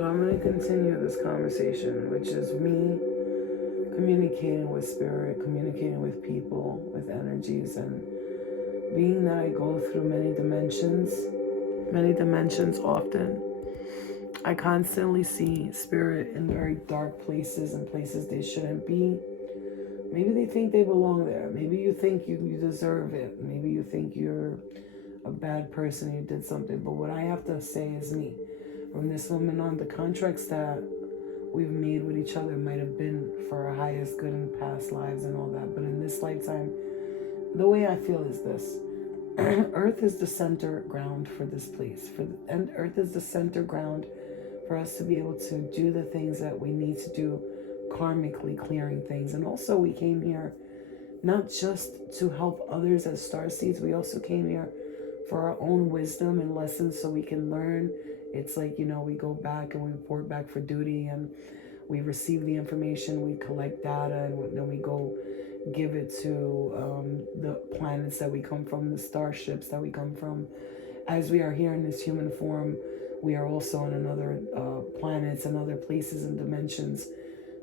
So I'm going to continue this conversation, which is me communicating with spirit, communicating with people, with energies, and being that I go through many dimensions often, I constantly see spirit in very dark places and places they shouldn't be. Maybe they think they belong there. Maybe you think you deserve it. Maybe you think you're a bad person, you did something. But what I have to say is me. From this moment on, the contracts that we've made with each other might have been for our highest good in past lives and all that. But in this lifetime, the way I feel is this. Earth is the center ground for this place. And Earth is the center ground for us to be able to do the things that we need to do, karmically clearing things. And also we came here not just to help others as starseeds, we also came here for our own wisdom and lessons so we can learn. It's like, we go back and we report back for duty, and we receive the information, we collect data, and then we go give it to the planets that we come from, the starships that we come from. As we are here in this human form, we are also on another planets and other places and dimensions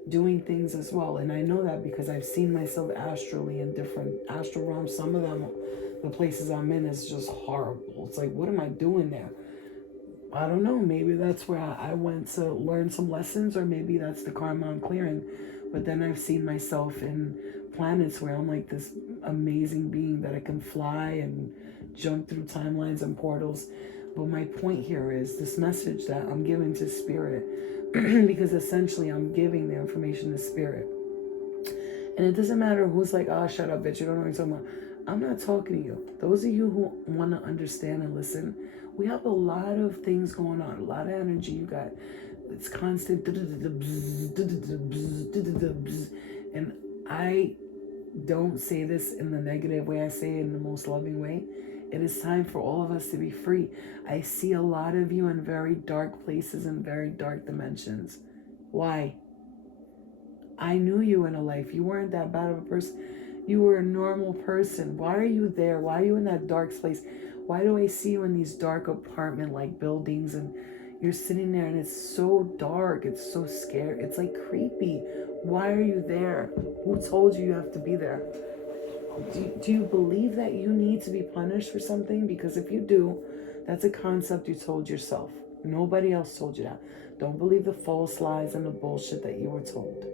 doing things as well. And I know that because I've seen myself astrally in different astral realms. Some of them, the places I'm in, is just horrible. It's like, what am I doing there? I don't know. Maybe that's where I went to learn some lessons, or maybe that's the karma I'm clearing. But then I've seen myself in planets where I'm like this amazing being that I can fly and jump through timelines and portals. But my point here is this message that I'm giving to spirit, because essentially I'm giving the information to spirit. And it doesn't matter who's like, oh, shut up, bitch, you don't know what you're talking about. I'm not talking to you. Those of you who want to understand and listen, we have a lot of things going on, a lot of energy. You got, it's constant, and I don't say this in the negative way, I say it in the most loving way. It is time for all of us to be free. I see a lot of you in very dark places and very dark dimensions. Why? I knew you in a life. You weren't that bad of a person. You were a normal person. Why are you there? Why are you in that dark place? Why do I see you in these dark apartment-like buildings, and you're sitting there and it's so dark, it's so scary, it's like creepy. Why are you there? Who told you you have to be there? Do you believe that you need to be punished for something? Because if you do, that's a concept you told yourself. Nobody else told you that. Don't believe the false lies and the bullshit that you were told.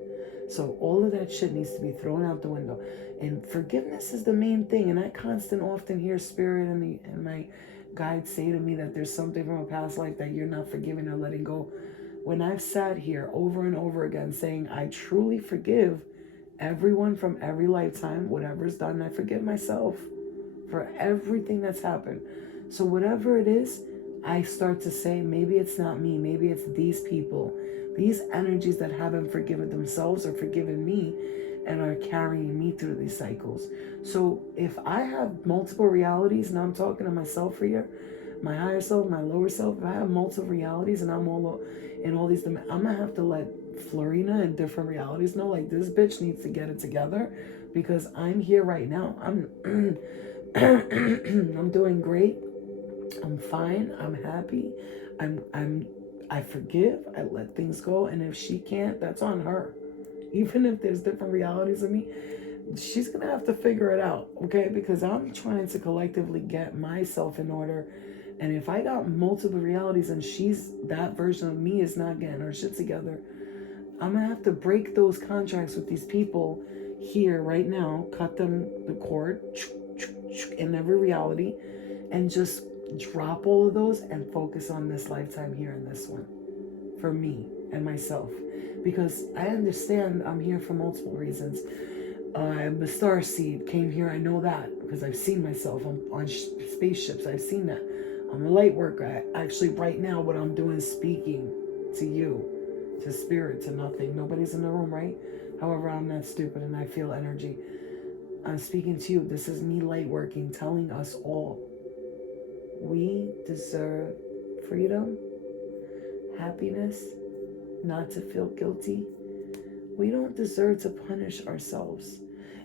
So all of that shit needs to be thrown out the window. And forgiveness is the main thing. And I often hear spirit and my guides say to me that there's something from a past life that you're not forgiving or letting go. When I've sat here over and over again saying I truly forgive everyone from every lifetime, whatever's done, I forgive myself for everything that's happened. So whatever it is, I start to say, maybe it's not me, maybe it's these people, these energies that haven't forgiven themselves or forgiven me and are carrying me through these cycles. So if I have multiple realities, and I'm talking to myself here, my higher self, my lower self, if I have multiple realities and I'm all in all these, I'm gonna have to let Florina in different realities know, like, this bitch needs to get it together, because I'm here right now. I'm I'm doing great. I'm fine. I'm happy. I forgive. I let things go. And if she can't, that's on her. Even if there's different realities of me, she's gonna have to figure it out, okay? Because I'm trying to collectively get myself in order. And if I got multiple realities and that version of me is not getting her shit together, I'm gonna have to break those contracts with these people here right now, cut them the cord in every reality, and just drop all of those and focus on this lifetime here in this one for me and myself. Because I understand I'm here for multiple reasons. I'm a star seed, came here, I know that because I've seen myself on spaceships. I've seen that. I'm a light worker. Actually, right now, what I'm doing is speaking to you, to spirit, to nothing. Nobody's in the room, right? However, I'm not stupid and I feel energy. I'm speaking to you. This is me light working, telling us all we deserve freedom, happiness, not to feel guilty. We don't deserve to punish ourselves.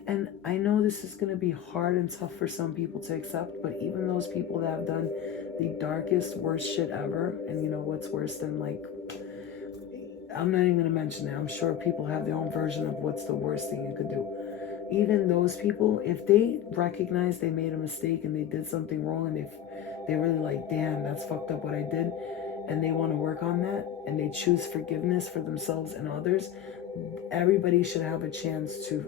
And I know this is going to be hard and tough for some people to accept, but even those people that have done the darkest, worst shit ever, and you know what's worse than like I'm not even going to mention it. I'm sure people have their own version of what's the worst thing you could do. Even those people, if they recognize they made a mistake and they did something wrong, and if they really like, damn, that's fucked up what I did, and they want to work on that, and they choose forgiveness for themselves and others, everybody should have a chance to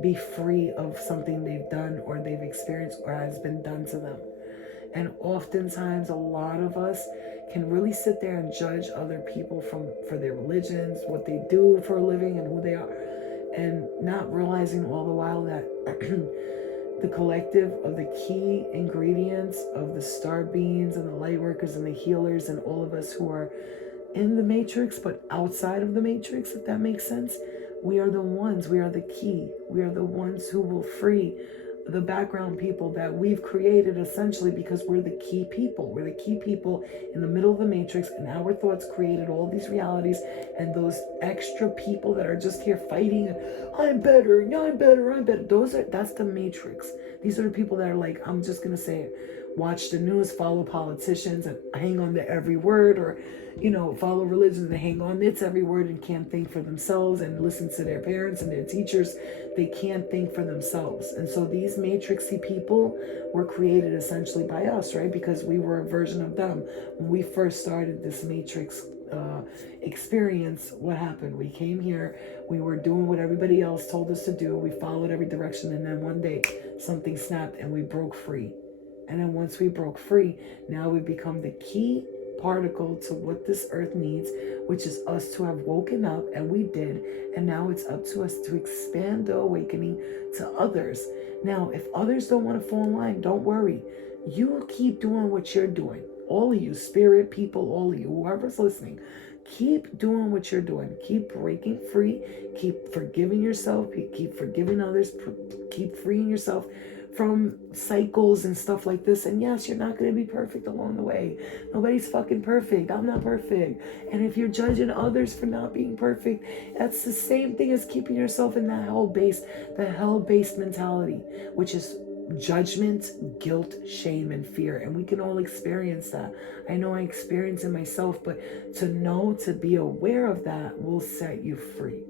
be free of something they've done or they've experienced or has been done to them. And oftentimes, a lot of us can really sit there and judge other people for their religions, what they do for a living, and who they are, and not realizing all the while that the collective of the key ingredients of the star beings and the light workers and the healers and all of us who are in the matrix but outside of the matrix, if that makes sense, we are the ones, we are the key, we are the ones who will free the background people that we've created, essentially, because we're the key people. We're the key people in the middle of the matrix, and our thoughts created all these realities, and those extra people that are just here fighting, I'm better, I'm better, I'm better. That's the matrix. These are the people that are like, I'm just gonna say it, watch the news, follow politicians and hang on to every word, or follow religions and hang on its every word, and can't think for themselves and listen to their parents and their teachers. They can't think for themselves. And so these matrixy people were created essentially by us, right? Because we were a version of them. When we first started this matrix experience, what happened? We came here, we were doing what everybody else told us to do, we followed every direction, and then one day something snapped and we broke free. And then once we broke free, now we become the key particle to what this earth needs, which is us to have woken up, and we did. And now it's up to us to expand the awakening to others. Now, if others don't want to fall in line, don't worry. You keep doing what you're doing. All of you, spirit people, all of you, whoever's listening, keep doing what you're doing. Keep breaking free. Keep forgiving yourself. Keep forgiving others. Keep freeing yourself from cycles and stuff like this. And yes, you're not going to be perfect along the way. Nobody's fucking perfect. I'm not perfect. And if you're judging others for not being perfect, that's the same thing as keeping yourself in that the hell-based mentality, which is judgment, guilt, shame, and fear. And we can all experience that. I know I experience it myself, but to be aware of that will set you free.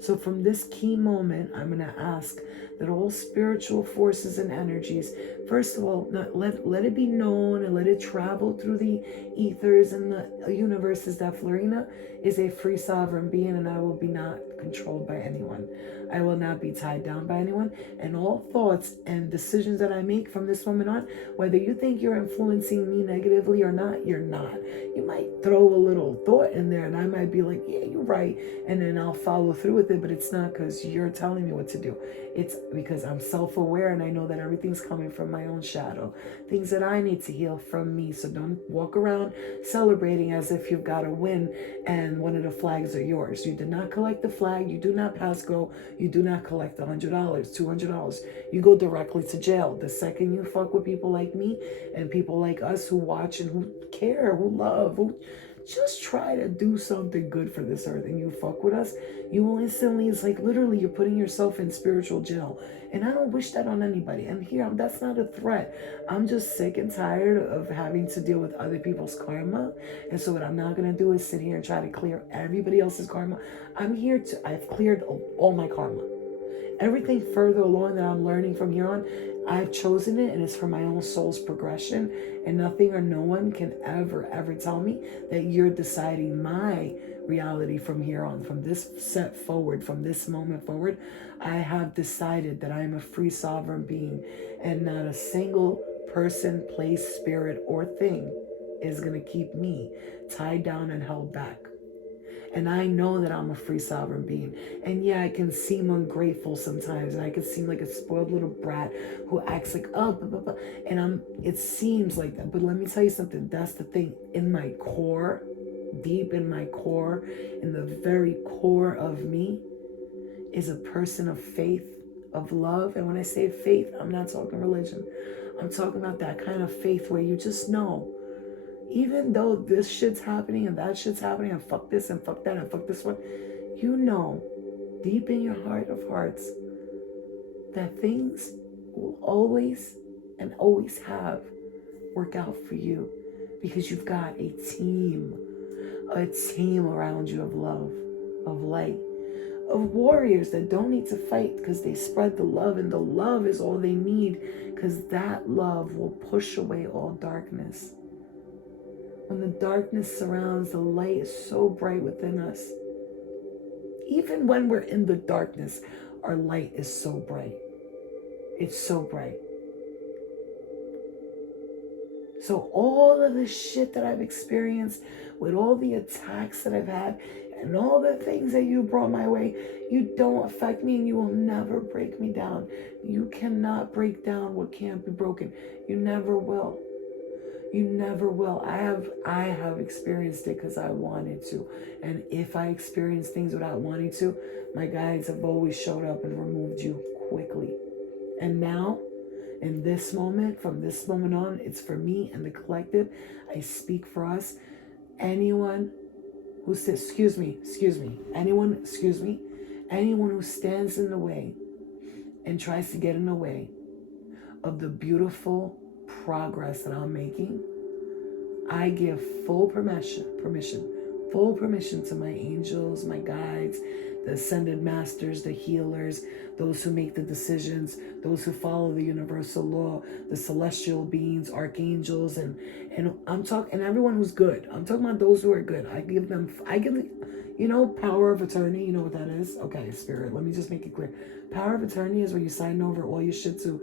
So from this key moment, I'm going to ask that all spiritual forces and energies, first of all, let it be known and let it travel through the ethers and the universes that Florina is a free sovereign being, and I will be not controlled by anyone. I will not be tied down by anyone. And all thoughts and decisions that I make from this moment on, whether you think you're influencing me negatively or not, you're not. You might throw a little thought in there and I might be like, yeah, you're right. And then I'll follow through with it, but it's not because you're telling me what to do. It's because I'm self-aware and I know that everything's coming from my own shadow. Things that I need to heal from me. So don't walk around celebrating as if you've got a win and one of the flags are yours. You did not collect the flag. You do not pass go. You do not collect $100, $200. You go directly to jail. The second you fuck with people like me and people like us who watch and who care, who love, who just try to do something good for this earth, and you fuck with us, you will instantly, it's like literally you're putting yourself in spiritual jail. And I don't wish that on anybody. And here, that's not a threat. I'm just sick and tired of having to deal with other people's karma. And so what I'm not going to do is sit here and try to clear everybody else's karma. I've cleared all my karma. Everything further along that I'm learning from here on, I've chosen it, and it's for my own soul's progression. And nothing or no one can ever tell me that you're deciding my reality from here on. From this set forward, from this moment forward, I have decided that I am a free sovereign being, and not a single person, place, spirit, or thing is going to keep me tied down and held back. And I know that I'm a free sovereign being. And yeah, I can seem ungrateful sometimes. And I can seem like a spoiled little brat who acts like, oh, blah, blah, blah. And it seems like that. But let me tell you something. That's the thing. In my core, deep in my core, in the very core of me, is a person of faith, of love. And when I say faith, I'm not talking religion. I'm talking about that kind of faith where you just know, even though this shit's happening and that shit's happening and fuck this and fuck that and fuck this one, you know deep in your heart of hearts that things will always and always have work out for you, because you've got a team a team around you of love, of light, of warriors that don't need to fight because they spread the love, and the love is all they need, because that love will push away all darkness. When the darkness surrounds, the light is so bright within us. Even when we're in the darkness, our light is so bright. It's so bright. So all of the shit that I've experienced, with all the attacks that I've had, and all the things that you brought my way, you don't affect me, and you will never break me down. You cannot break down what can't be broken. You never will. You never will. I have experienced it because I wanted to. And if I experience things without wanting to, my guides have always showed up and removed you quickly. And now, in this moment, from this moment on, it's for me and the collective. I speak for us. Anyone who says, anyone who stands in the way and tries to get in the way of the beautiful progress that I'm making, I give full permission to my angels, my guides, the ascended masters, the healers, those who make the decisions, those who follow the universal law, the celestial beings, archangels, and I'm talking, and everyone who's good. I'm talking about those who are good. I give power of attorney. You know what that is? Okay, spirit, let me just make it clear. Power of attorney is where you sign over all your shit to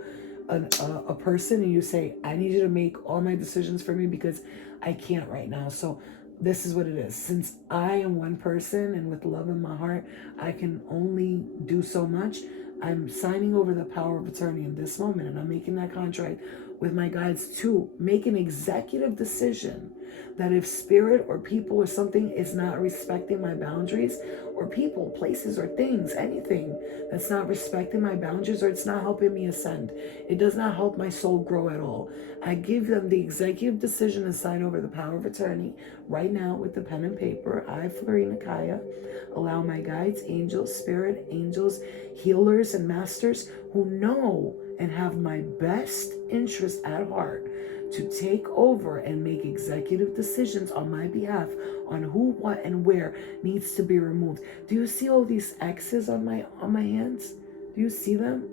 a person, and you say, I need you to make all my decisions for me because I can't right now. So this is what it is. Since I am one person, and with love in my heart, I can only do so much. I'm signing over the power of attorney in this moment, and I'm making that contract with my guides to make an executive decision that if spirit or people or something is not respecting my boundaries, or people, places, or things, anything that's not respecting my boundaries, or it's not helping me ascend, it does not help my soul grow at all, I give them the executive decision to sign over the power of attorney right now with the pen and paper. I, Florina Kaya, allow my guides, angels, spirit, angels, healers, and masters who know and have my best interest at heart to take over and make executive decisions on my behalf on who, what, and where needs to be removed. Do you see all these X's on my hands? Do you see them?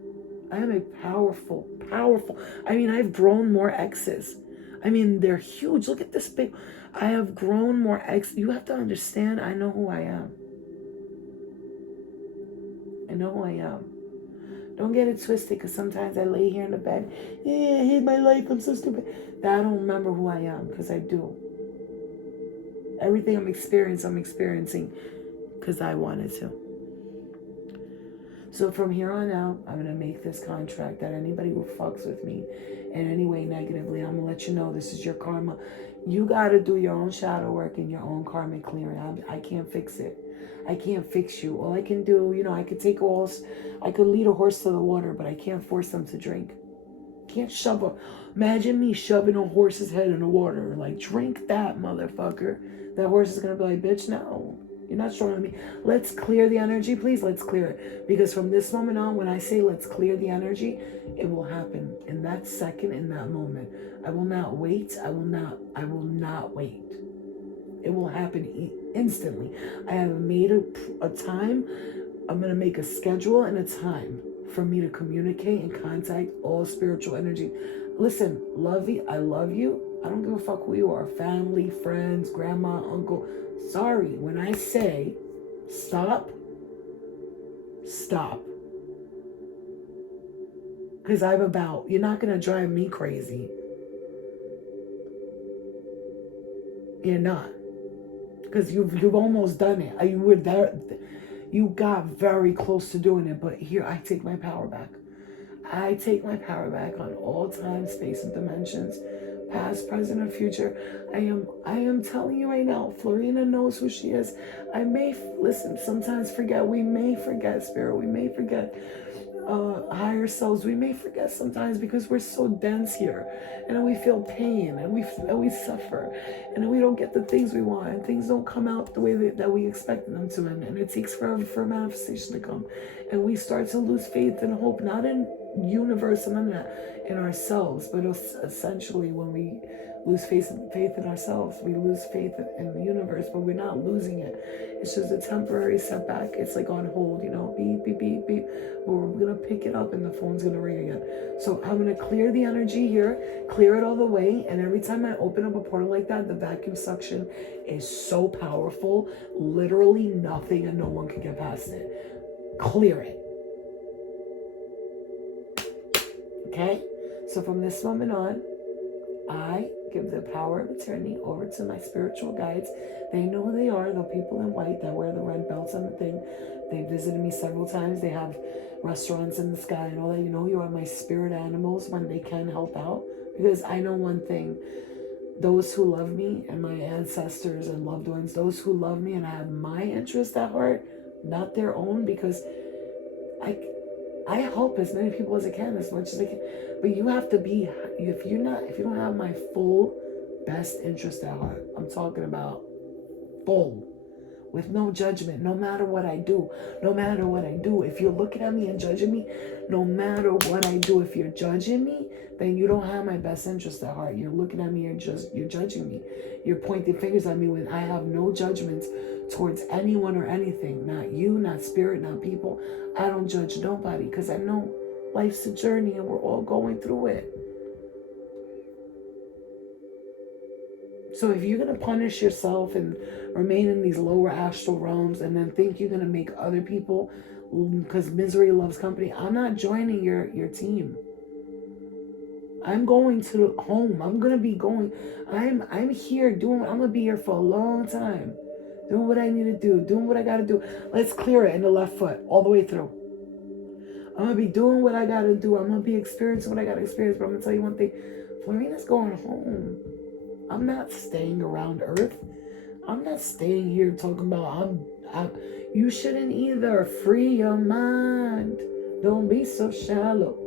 I am a powerful, I've grown more X's. They're huge. Look at this big. I have grown more X. You have to understand, I know who I am. I know who I am. Don't get it twisted, because sometimes I lay here in the bed, I hate my life, I'm so stupid. I don't remember who I am, because I do. Everything I'm experiencing because I wanted to. So from here on out, I'm going to make this contract that anybody who fucks with me in any way negatively, I'm going to let you know this is your karma. You got to do your own shadow work and your own karmic clearing. I can't fix it. I can't fix you. All I can do, I could lead a horse to the water, but I can't force them to drink. Can't imagine me shoving a horse's head in the water. Like, drink that, motherfucker. That horse is going to be like, bitch, no. You're not stronger than me. Let's clear the energy, please. Let's clear it. Because from this moment on, when I say let's clear the energy, it will happen in that second, in that moment. I will not wait. I will not wait. It will happen instantly. I have made a time. I'm going to make a schedule and a time for me to communicate and contact all spiritual energy. Listen, Lovey, I love you. I don't give a fuck who you are. Family, friends, grandma, uncle. Sorry, when I say stop. Because you're not going to drive me crazy. You're not. Because you've almost done it. You were there. You got very close to doing it, but here I take my power back. I take my power back on all time, space, and dimensions, past, present, and future. I am telling you right now, Florina knows who she is. I may sometimes forget. We may forget, spirit. We may forget higher selves. We may forget sometimes because we're so dense here, and we feel pain, and we suffer, and we don't get the things we want, and things don't come out the way that we expected them to, and it takes forever for manifestation to come, and we start to lose faith and hope, not in universe and none of that, in ourselves, but essentially when we lose faith in ourselves. We lose faith in the universe, but we're not losing it. It's just a temporary setback. It's like on hold, beep, beep, beep, beep. But we're going to pick it up and the phone's going to ring again. So I'm going to clear the energy here, clear it all the way. And every time I open up a portal like that, the vacuum suction is so powerful. Literally nothing and no one can get past it. Clear it. Okay? So from this moment on, I give the power of attorney over to my spiritual guides. They know who they are, the people in white that wear the red belts on the thing. They visited me several times. They have restaurants in the sky and all that. You are my spirit animals when they can help out. Because I know one thing. Those who love me and my ancestors and loved ones, those who love me and have my interest at heart, not their own, because I help as many people as I can, as much as I can. But you have to be, if you don't have my full best interest at heart, I'm talking about full, with no judgment, no matter what I do, if you're looking at me and judging me, no matter what I do, if you're judging me, then you don't have my best interest at heart. You're looking at me, you're judging me. You're pointing fingers at me when I have no judgments towards anyone or anything. Not you, not spirit, not people. I don't judge nobody because I know life's a journey and we're all going through it. So if you're going to punish yourself and remain in these lower astral realms and then think you're going to make other people, because misery loves company, I'm not joining your team. I'm going to home. I'm going to be going. I'm here doing, I'm going to be here for a long time. Doing what I need to do. Doing what I got to do. Let's clear it in the left foot all the way through. I'm going to be doing what I got to do. I'm going to be experiencing what I got to experience. But I'm going to tell you one thing. Florina's going home. I'm not staying around Earth. I'm not staying here talking about you shouldn't either. Free your mind. Don't be so shallow.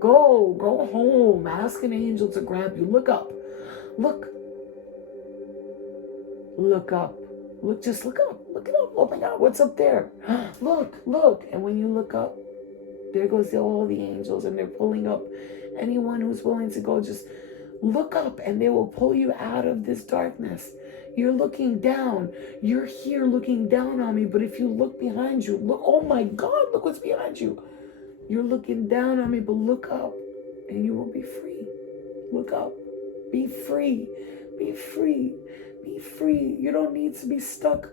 Go home. Ask an angel to grab you. Look up. Look up. Just look up. Look it up. Oh my God, what's up there? Look. And when you look up, there goes all the angels and they're pulling up anyone who's willing to go. Just look up and they will pull you out of this darkness. You're looking down. You're here looking down on me. But if you look behind you, look, oh my God, look what's behind you. You're looking down on me, but look up and you will be free. Look up. Be free. Be free. Be free. You don't need to be stuck.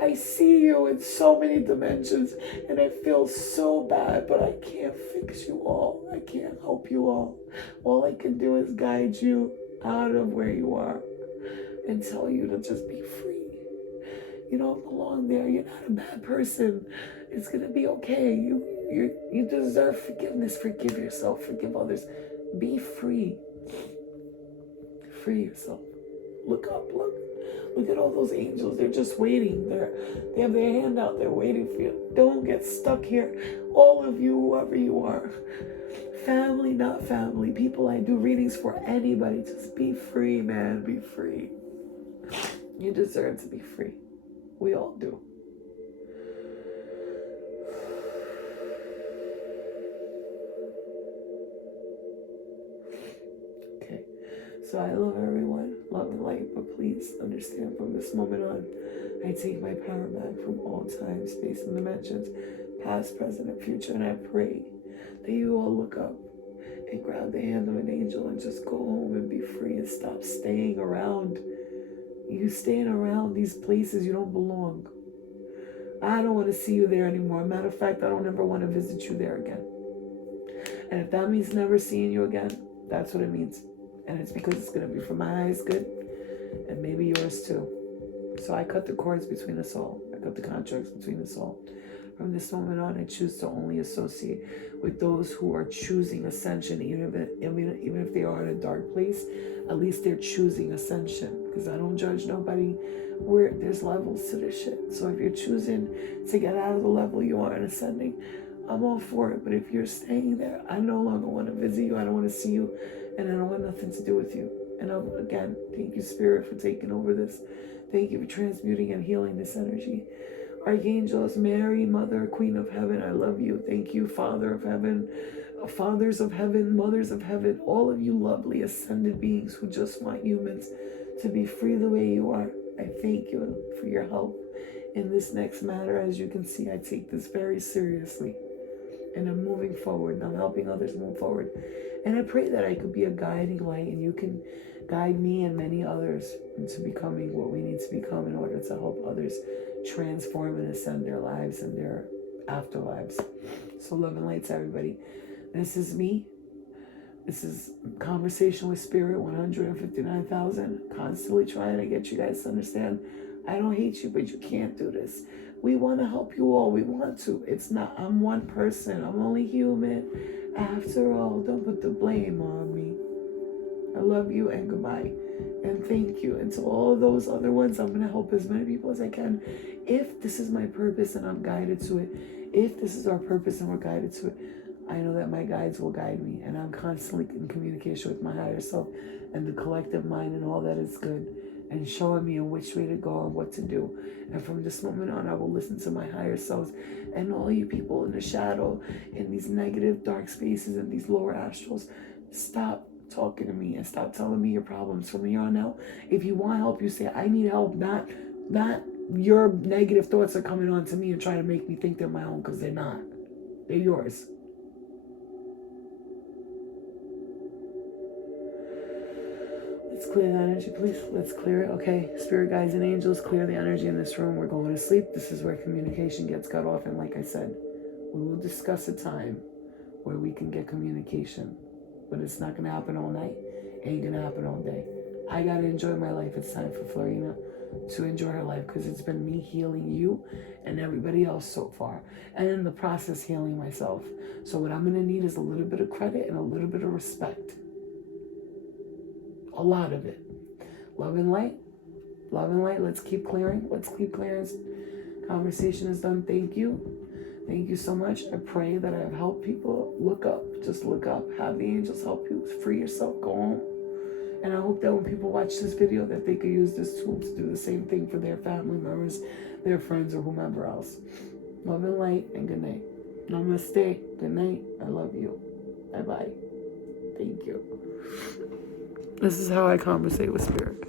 I see you in so many dimensions and I feel so bad, but I can't fix you all. I can't help you all. All I can do is guide you out of where you are and tell you to just be free. You don't belong there. You're not a bad person. It's going to be okay. You deserve forgiveness. Forgive yourself. Forgive others. Be free. Free yourself. Look up. Look at all those angels. They're just waiting. They have their hand out. They're waiting for you. Don't get stuck here. All of you, whoever you are. Family, not family. People I do readings for, anybody. Just be free, man. Be free. You deserve to be free. We all do. Okay. So I love everyone. Love and light. But please understand from this moment on, I take my power back from all time, space, and dimensions, past, present, and future. And I pray that you all look up and grab the hand of an angel and just go home and be free and stop staying around. You staying around these places you don't belong. I don't want to see you there anymore. Matter of fact, I don't ever want to visit you there again. And if that means never seeing you again, that's what it means. And it's because it's going to be for my highest good and maybe yours too. So I cut the cords between us all. I cut the contracts between us all. From this moment on, I choose to only associate with those who are choosing ascension, even if they are in a dark place. At least they're choosing ascension, because I don't judge nobody. There's levels to this shit. So if you're choosing to get out of the level you are and ascending, I'm all for it. But if you're staying there, I no longer want to visit you. I don't want to see you, and I don't want nothing to do with you. And again, thank you, Spirit, for taking over this. Thank you for transmuting and healing this energy. Archangels, Mary, Mother, Queen of Heaven, I love you. Thank you, Father of Heaven. fathers of heaven, mothers of heaven, all of you lovely ascended beings who just want humans to be free the way you are. I thank you for your help in this next matter. As you can see, I take this very seriously, and I'm moving forward, and I'm helping others move forward. And I pray that I could be a guiding light, and you can guide me and many others into becoming what we need to become in order to help others transform and ascend their lives and their afterlives. So love and light to everybody. This is me. This is Conversation with Spirit 159,000. Constantly trying to get you guys to understand, I don't hate you, but you can't do this. We want to help you all. We want to. It's not, I'm one person. I'm only human. After all, don't put the blame on me. I love you and goodbye. And thank you. And to all those other ones, I'm going to help as many people as I can. If this is my purpose and I'm guided to it, if this is our purpose and we're guided to it, I know that my guides will guide me. And I'm constantly in communication with my higher self and the collective mind and all that is good, and showing me in which way to go and what to do. And from this moment on, I will listen to my higher selves. And all you people in the shadow, in these negative dark spaces and these lower astrals, stop talking to me and stop telling me your problems. From here on out, if you want help, you say, I need help, not your negative thoughts are coming on to me and trying to make me think they're my own, because they're not. They're yours. Let's clear the energy, please. Let's clear it. Okay, spirit guides and angels, clear the energy in this room. We're going to sleep. This is where communication gets cut off. And like I said, we will discuss a time where we can get communication. But it's not going to happen all night. Ain't going to happen all day. I got to enjoy my life. It's time for Florina to enjoy her life, because it's been me healing you and everybody else so far. And in the process, healing myself. So what I'm going to need is a little bit of credit and a little bit of respect. A lot of it. Love and light. Love and light. Let's keep clearing. Let's keep clearing. Conversation is done. Thank you. Thank you so much. I pray that I've helped people. Look up. Just look up. Have the angels help you. Free yourself. Go home. And I hope that when people watch this video, that they could use this tool to do the same thing for their family members, their friends, or whomever else. Love and light, and good night. Namaste. Good night. I love you. Bye-bye. Thank you. This is how I conversate with spirit.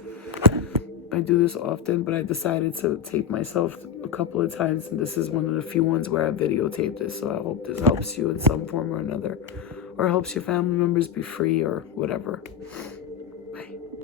I do this often, but I decided to tape myself a couple of times, and this is one of the few ones where I videotaped this, so I hope this helps you in some form or another, or helps your family members be free or whatever.